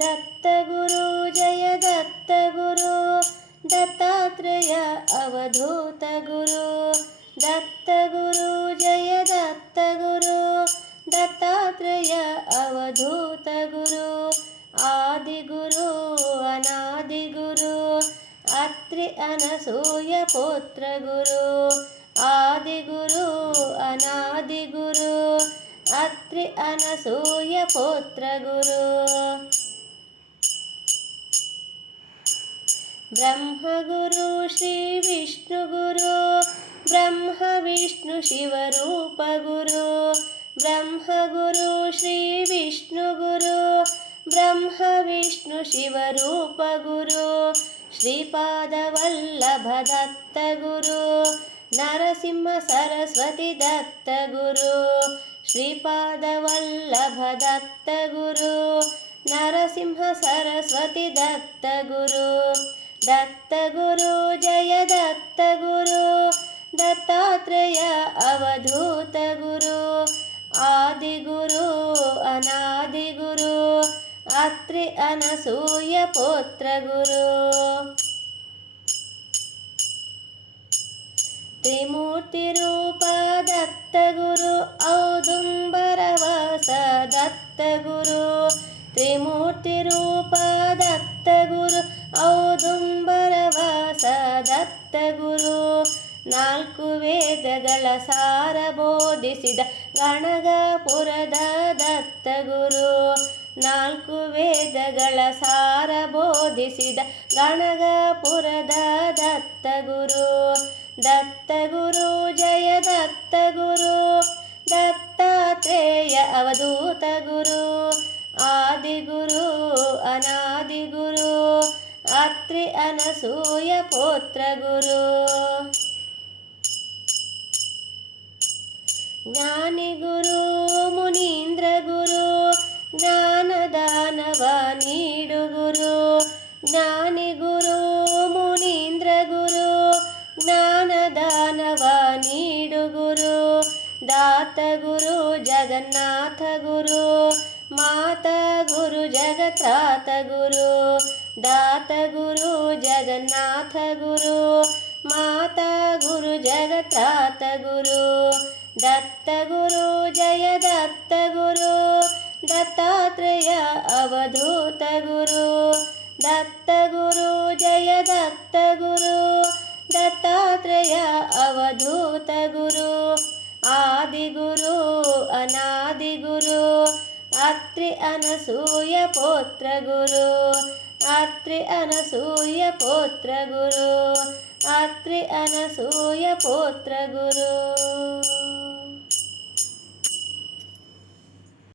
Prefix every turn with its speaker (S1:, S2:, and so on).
S1: दत्तगुरु जय दत्तगुरु दत्तात्रेय अवधूतगुरु दत्तगुरु जय दत्तगुरु दत्तात्रेय अवधूतगुरु आदिगुरु अनादिगुरु अत्रि अनसूय पुत्रगुरु आदिगुरु अनादिगुरु अत्रि अनसूय ब्रह्मगुरु श्रीविष्णुगुरु ब्रह्मविष्णुशिवरूपगुरु ब्रह्मगुरु श्रीविष्णुगुरु ब्रह्मविष्णुशिवरूपगुरु श्रीपादवल्लभदत्तगुरु नरसिंहसरस्वती ದತ್ತಗುರು, ಜಯ ದತ್ತಗುರು, ದತ್ತಾತ್ರೇಯ ಅವಧೂತ ಗುರು, ಆದಿಗುರು, ಅನಾದಿಗುರು, ಅತ್ರಿ ಅನಸೂಯ ಪುತ್ರ ಗುರು. ತ್ರಿಮೂರ್ತಿ ರೂಪ ದತ್ತ ಗುರು ಔದುಂಬರವಾಸ ದತ್ತಗುರು. ತ್ರಿಮೂರ್ತಿ ರೂಪ ದತ್ತ ಗುರು ಔದುಂಬರವಾಸ ದತ್ತಗುರು, ನಾಲ್ಕು ವೇದಗಳ ಸಾರ ಬೋಧಿಸಿದ ಗಣಗಪುರದ ದತ್ತ ಗುರು ನಾಲ್ಕು ವೇದಗಳ ಸಾರ ಬೋಧಿಸಿದ ಗಣಗಪುರದ ದತ್ತ ಗುರು ಜಯ ದತ್ತ ಗುರು ದತ್ತಾತ್ರೇಯ ಅವಧೂತ ಗುರು ಆದಿಗುರು ಅನಾದಿಗುರು అత్రి అనసూయ పోత్ర గురు జ్ఞాని గురు మునీంద్ర గురు జ్ఞానదానవ నీడు గురు జ్ఞాని గురు మునీంద్ర గురు జ్ఞానదానవ నీడు గురు దాత గురు జగన్నాథ గురు మాత గురు జగతాత గురు दात गुरु जगन्नाथ गुरु माता गुरु जगत्रात गुरु दत्त गुरु जय दत्त गुरु दत्तात्रेय अवधूत गुरु दत्त गुरु जय दत्त गुरु दत्तात्रेय अवधूत गुरु आदिगुरु अनादिगुरु अत्रि अनसूय पुत्र गुरु అత్రి అనసూయ పోత్ర గురు. అత్రి అనసూయ పోత్ర గురు.